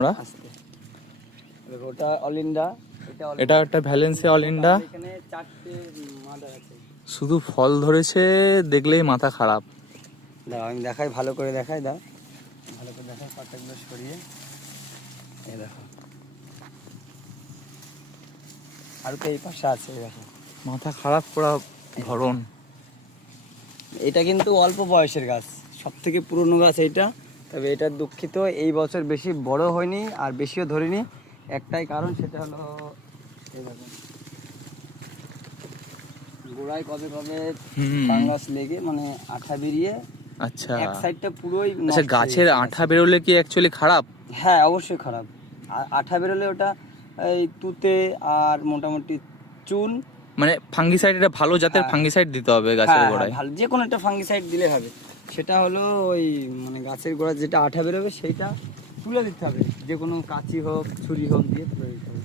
আমরা আস্তে ওটা অলিন্ডা, এটা একটা ভ্যালেন্সি অলিন্ডা। এখানে 4টে মাদার আছে। শুধু ফল ধরেছে দেখলেই মাথা খারাপ। দাও আমি দেখাই, ভালো করে দেখাই, দাও ভালো করে দেখাই পাতাগুলো সরিয়ে। এই দেখো আর তো এই পাশে আছে, এই দেখো মাথা খারাপ করা ধরন। এটা কিন্তু অল্প বয়সের গাছ, সব থেকে পুরনো গাছ এইটা। তবে এটা দুঃখিত এই বছর বেশি বড় হয়নি আর বেশিও ধরিনি, একটাই কারণ, সেটা হলো এই দেখো গোড়ায় কবে কবে ফাঙ্গাস লেগে মানে আঠা বেরিয়ে আচ্ছা এক সাইডটা পুরোই আচ্ছা, নষ্ট হয়ে গাছের গেছে। আঠা বেরোলে কি অ্যাকচুয়ালি খারাপ? হ্যাঁ অবশ্যই খারাপ। আঠা বেরোলে ওটা এই তুতে আর মোটামুটি চুন, মানে ফাঙ্গিসাইড, এটা ভালো জাতের হ্যাঁ। ফাঙ্গিসাইড দিতে হবে গাছের হ্যাঁ হ্যাঁ গোড়ায়। ভালো যে কোনো একটা ফাঙ্গিসাইড দিলে হবে। সেটা হলো ওই মানে গাছের গোড়া যেটা আঠা বেরোবে সেইটা তুলে দিতে হবে, যে কোনো কাঁচি হোক ছুরি হোক দিয়ে তুলে দিতে হবে।